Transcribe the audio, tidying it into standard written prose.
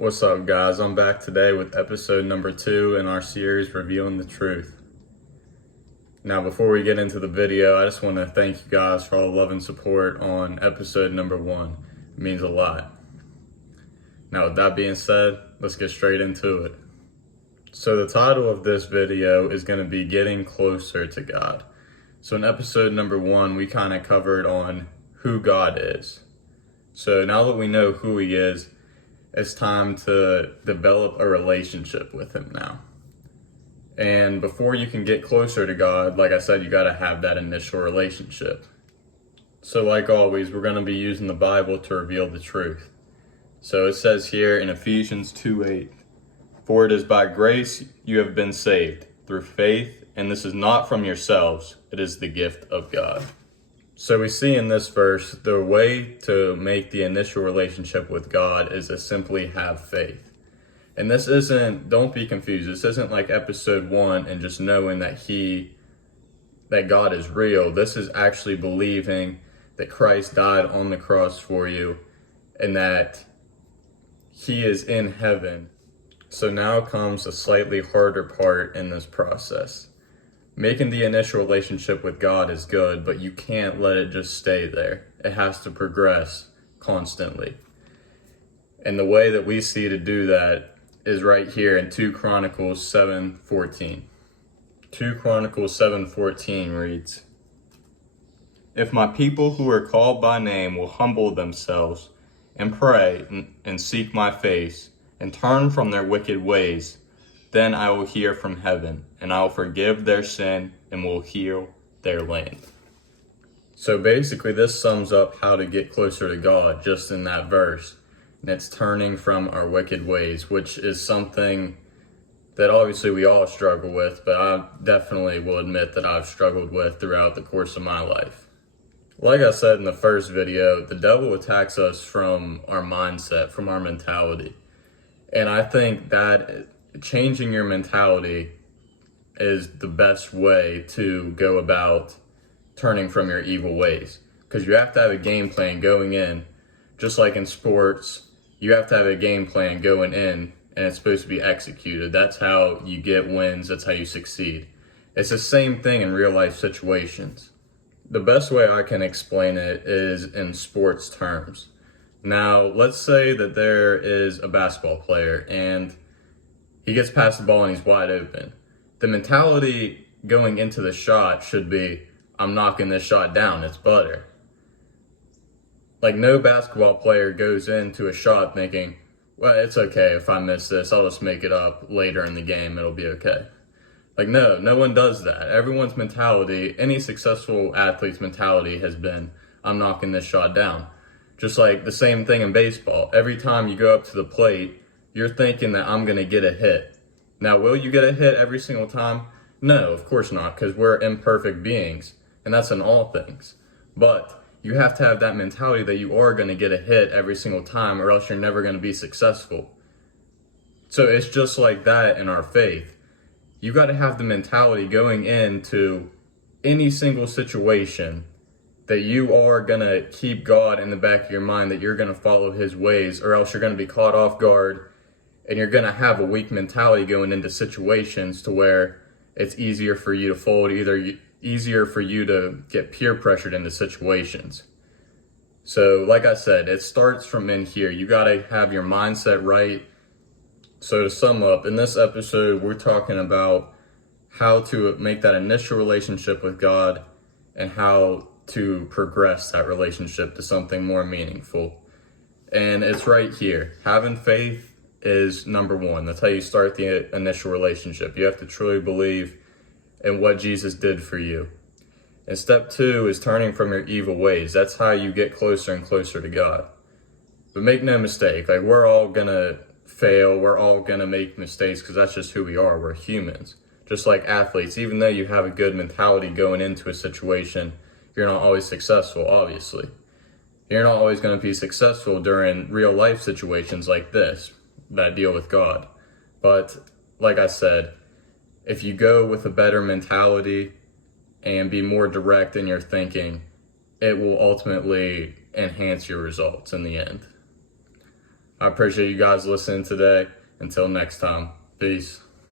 What's up, guys? I'm back today with episode number 2 in our series, Revealing the Truth. Now, before we get into the video, I just want to thank you guys for all the love and support on episode number 1. It means a lot. Now, with that being said, let's get straight into it. So the title of this video is going to be Getting Closer to God. So in episode number 1, we kind of covered on who God is. So now that we know who He is, it's time to develop a relationship with Him now. And before you can get closer to God, like I said, you got to have that initial relationship. So like always, we're going to be using the Bible to reveal the truth. So it says here in Ephesians 2:8, "For it is by grace you have been saved, through faith, and this is not from yourselves, it is the gift of God." So we see in this verse, the way to make the initial relationship with God is to simply have faith. And this isn't, don't be confused, this isn't like episode 1 and just knowing that God is real. This is actually believing that Christ died on the cross for you and that He is in heaven. So now comes a slightly harder part in this process. Making the initial relationship with God is good, but you can't let it just stay there. It has to progress constantly. And the way that we see to do that is right here in 2 Chronicles 7:14. 2 Chronicles 7:14 reads, "If my people who are called by name will humble themselves and pray and seek my face and turn from their wicked ways, then I will hear from heaven, and I will forgive their sin and will heal their land." So basically this sums up how to get closer to God just in that verse. And it's turning from our wicked ways, which is something that obviously we all struggle with, but I definitely will admit that I've struggled with throughout the course of my life. Like I said in the first video, the devil attacks us from our mindset, from our mentality. And I think that changing your mentality is the best way to go about turning from your evil ways. Because you have to have a game plan going in, just like in sports, you have to have a game plan going in and it's supposed to be executed. That's how you get wins, that's how you succeed. It's the same thing in real life situations. The best way I can explain it is in sports terms. Now, let's say that there is a basketball player and he gets past the ball and he's wide open. The mentality going into the shot should be, I'm knocking this shot down, it's butter. Like no basketball player goes into a shot thinking, well, it's okay if I miss this, I'll just make it up later in the game, it'll be okay. Like no one does that. Everyone's mentality, any successful athlete's mentality has been, I'm knocking this shot down. Just like the same thing in baseball. Every time you go up to the plate, you're thinking that I'm going to get a hit. Now, will you get a hit every single time? No, of course not, because we're imperfect beings, and that's in all things. But you have to have that mentality that you are going to get a hit every single time, or else you're never going to be successful. So it's just like that in our faith. You got to have the mentality going into any single situation that you are going to keep God in the back of your mind, that you're going to follow His ways, or else you're going to be caught off guard and you're going to have a weak mentality going into situations to where it's easier for you to fold, easier for you to get peer pressured into situations. So like I said, it starts from in here. You got to have your mindset right. So to sum up, in this episode, we're talking about how to make that initial relationship with God and how to progress that relationship to something more meaningful. And it's right here. Having faith is number 1. That's how you start the initial relationship. You have to truly believe in what Jesus did for you. And step 2 is turning from your evil ways. That's how you get closer and closer to God. But make no mistake, like we're all gonna fail, we're all gonna make mistakes because that's just who we are. We're humans. Just like athletes, even though you have a good mentality going into a situation, you're not always successful, obviously. You're not always going to be successful during real life situations like this that deal with God. But like I said, if you go with a better mentality and be more direct in your thinking, it will ultimately enhance your results in the end. I appreciate you guys listening today. Until next time, peace.